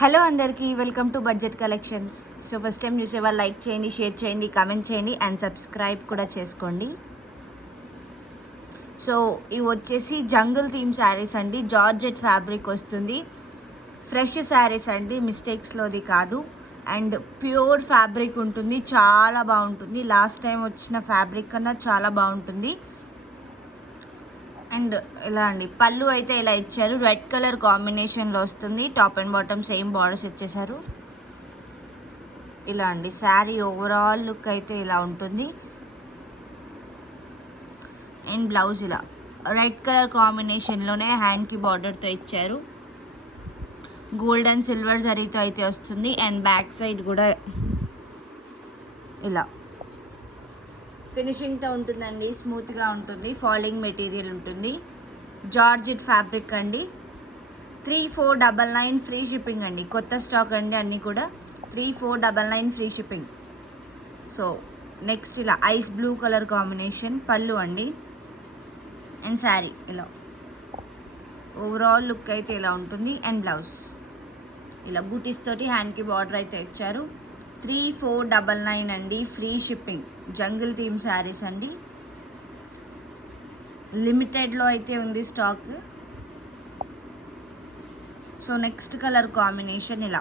Hello అందరికీ, welcome to budget collections. So first time చూసే వాళ్ళు లైక్ చేయండి, షేర్ చేయండి, కామెంట్ చేయండి అండ్ సబ్స్క్రైబ్ కూడా చేసుకోండి. సో ఇవి వచ్చేసి జంగిల్ థీమ్ శారీస్ అండి. జార్జెట్ ఫ్యాబ్రిక్ వస్తుంది. ఫ్రెష్ శారీస్ అండి, మిస్టేక్స్లోది కాదు. అండ్ ప్యూర్ ఫ్యాబ్రిక్ ఉంటుంది, చాలా బాగుంటుంది. లాస్ట్ టైం వచ్చిన ఫ్యాబ్రిక్ కన్నా చాలా బాగుంటుంది. అండ్ ఇలా అండి, పళ్ళు అయితే ఇలా ఇచ్చారు. రెడ్ కలర్ కాంబినేషన్లో వస్తుంది. Top and bottom same borders ఇచ్చేసారు. ఇలా అండి, శారీ ఓవరాల్ లుక్ అయితే ఇలా ఉంటుంది. అండ్ బ్లౌజ్ ఇలా రెడ్ కలర్ కాంబినేషన్లోనే హ్యాండ్కి బార్డర్తో ఇచ్చారు. గోల్డ్ అండ్ సిల్వర్ జరీతో అయితే వస్తుంది. అండ్ బ్యాక్ సైడ్ కూడా ఇలా ఫినిషింగ్తో ఉంటుందండి, స్మూత్గా ఉంటుంది. ఫాలింగ్ మెటీరియల్ ఉంటుంది. జార్జెట్ ఫ్యాబ్రిక్ అండి. 3499 ఫ్రీ షిప్పింగ్ అండి. కొత్త స్టాక్ అండి అన్నీ కూడా. 3499 ఫ్రీ షిప్పింగ్. సో నెక్స్ట్ ఇలా ఐస్ బ్లూ కలర్ కాంబినేషన్ పళ్ళు అండి. అండ్ శారీ ఇలా ఓవరాల్ లుక్ అయితే ఇలా ఉంటుంది. అండ్ బ్లౌజ్ ఇలా బూటీస్ తోటి హ్యాండ్కి బార్డర్ అయితే ఇచ్చారు. 3499 అండి, free shipping. Jungle theme saris అండి. లిమిటెడ్లో అయితే ఉంది stock. So next colour combination ఇలా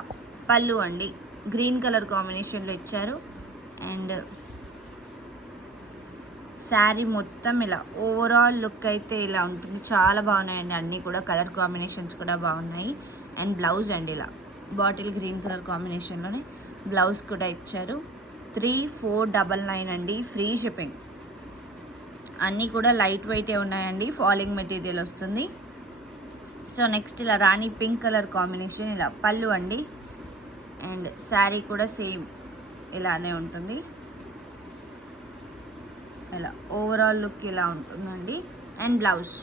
పళ్ళు అండి. గ్రీన్ కలర్ కాంబినేషన్లో ఇచ్చారు. అండ్ శారీ మొత్తం ఇలా ఓవరాల్ లుక్ అయితే ఇలా ఉంటుంది. చాలా బాగున్నాయండి అన్నీ కూడా. కలర్ కాంబినేషన్స్ కూడా బాగున్నాయి. అండ్ బ్లౌజ్ అండి ఇలా బాటిల్ గ్రీన్ కలర్ కాంబినేషన్లోనే బ్లౌజ్ కూడా ఇచ్చారు. 3499 అండి, ఫ్రీ షిప్పింగ్. అన్నీ కూడా లైట్ వెయిటే ఉన్నాయండి. ఫాలింగ్ మెటీరియల్ వస్తుంది. సో నెక్స్ట్ ఇలా రాణి పింక్ కలర్ కాంబినేషన్ ఇలా పళ్ళు అండి. అండ్ శారీ కూడా సేమ్ ఇలానే ఉంటుంది. ఇలా ఓవరాల్ లుక్ ఇలా ఉంటుందండి. అండ్ బ్లౌజ్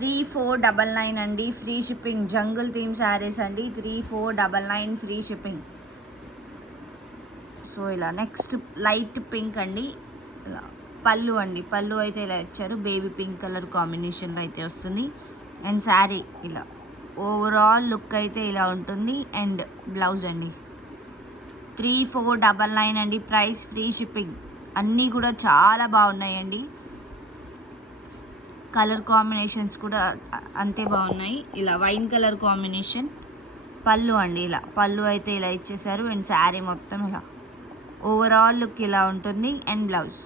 3499 అండి, free shipping. Jungle theme saris అండి. 3499 ఫ్రీ షిప్పింగ్. సో ఇలా నెక్స్ట్ లైట్ పింక్ అండి. ఇలా పళ్ళు అండి. పళ్ళు అయితే ఇలా ఇచ్చారు. బేబీ పింక్ కలర్ కాంబినేషన్లో అయితే వస్తుంది. అండ్ శారీ ఇలా ఓవరాల్ లుక్ అయితే ఇలా ఉంటుంది. అండ్ బ్లౌజ్ అండి 3499 అండి, ప్రైస్ ఫ్రీ షిప్పింగ్. అన్నీ కూడా చాలా బాగున్నాయండి. కలర్ కాంబినేషన్స్ కూడా అంతే బాగున్నాయి. ఇలా వైన్ కలర్ కాంబినేషన్ పళ్ళు అండి. ఇలా పళ్ళు అయితే ఇలా ఇచ్చేసారు. అండ్ శారీ మొత్తం ఇలా ఓవరాల్ లుక్ ఇలా ఉంటుంది. అండ్ బ్లౌజ్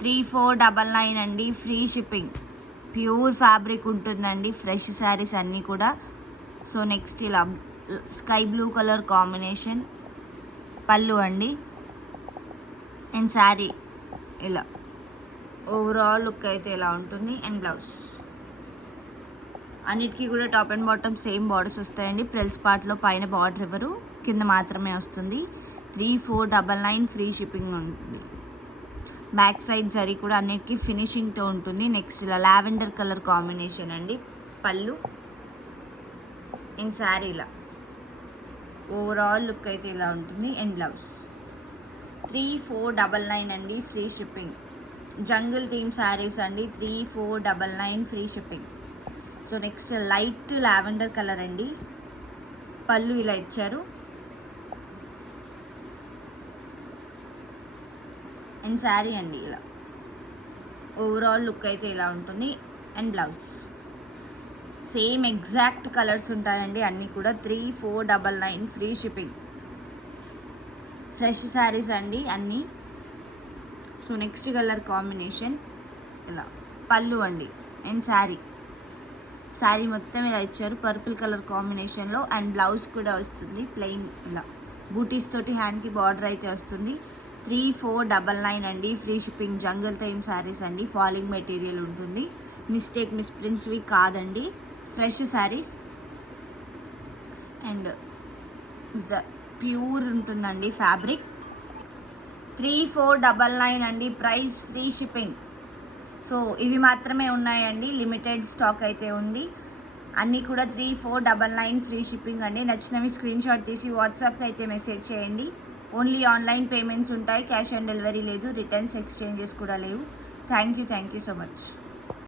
3499 అండి, ఫ్రీ షిప్పింగ్. ప్యూర్ ఫ్యాబ్రిక్ ఉంటుందండి. ఫ్రెష్ శారీస్ అన్నీ కూడా. సో నెక్స్ట్ ఇలా స్కై బ్లూ కలర్ కాంబినేషన్ పళ్ళు అండి. అండ్ శారీ ఇలా ఓవరాల్ లుక్ అయితే ఇలా ఉంటుంది. అండ్ బ్లౌజ్ అన్నిటికీ కూడా top and bottom same borders వస్తాయండి. ప్రిల్స్ పార్ట్లో పైన బార్డర్ ఇవ్వరు, కింద మాత్రమే వస్తుంది. 3499 ఫ్రీ షిప్పింగ్ ఉంటుంది. బ్యాక్ సైడ్ జరీ కూడా అన్నిటికీ ఫినిషింగ్తో ఉంటుంది. నెక్స్ట్ ఇలా లావెండర్ కలర్ కాంబినేషన్ అండి పళ్ళు. అండ్ శారీ ఇలా ఓవరాల్ లుక్ అయితే ఇలా ఉంటుంది. అండ్ బ్లౌజ్ 3499 అండి, free shipping. Jungle theme saris అండి. 3499 free shipping. So next light lavender colour అండి. పళ్ళు ఇలా ఇచ్చారు. అండ్ శారీ అండి ఇలా ఓవరాల్ లుక్ అయితే ఇలా ఉంటుంది. And blouse same exact colours ఉంటాయండి అన్నీ కూడా. 3499 ఫ్రీ షిప్పింగ్. ఫ్రెష్ శారీస్ అండి అన్నీ. సో నెక్స్ట్ కలర్ కాంబినేషన్ ఇలా పళ్ళు అండి. అండ్ శారీ మొత్తం ఇలా ఇచ్చారు పర్పుల్ కలర్ కాంబినేషన్లో. అండ్ బ్లౌజ్ కూడా వస్తుంది ప్లెయిన్ ఇలా బూటీస్ తోటి హ్యాండ్కి బార్డర్ అయితే వస్తుంది. 3499 అండి, free shipping. Jungle theme saris అండి. ఫాలింగ్ మెటీరియల్ ఉంటుంది. మిస్ప్రింట్స్వి కాదండి, ఫ్రెష్ శారీస్. అండ్ ప్యూర్ ఉంటుందండి ఫ్యాబ్రిక్. 3499 అండి, ప్రైస్ ఫ్రీ షిప్పింగ్. సో ఇవి మాత్రమే ఉన్నాయండి, లిమిటెడ్ స్టాక్ అయితే ఉంది. అన్నీ కూడా 3499 ఫ్రీ షిప్పింగ్ అండి. నచ్చినవి స్క్రీన్ షాట్ తీసి వాట్సాప్కి అయితే మెసేజ్ చేయండి. ఓన్లీ ఆన్లైన్ పేమెంట్స్ ఉంటాయి, క్యాష్ ఆన్ డెలివరీ లేదు. రిటర్న్స్ ఎక్స్చేంజెస్ కూడా లేవు. Thank you so much.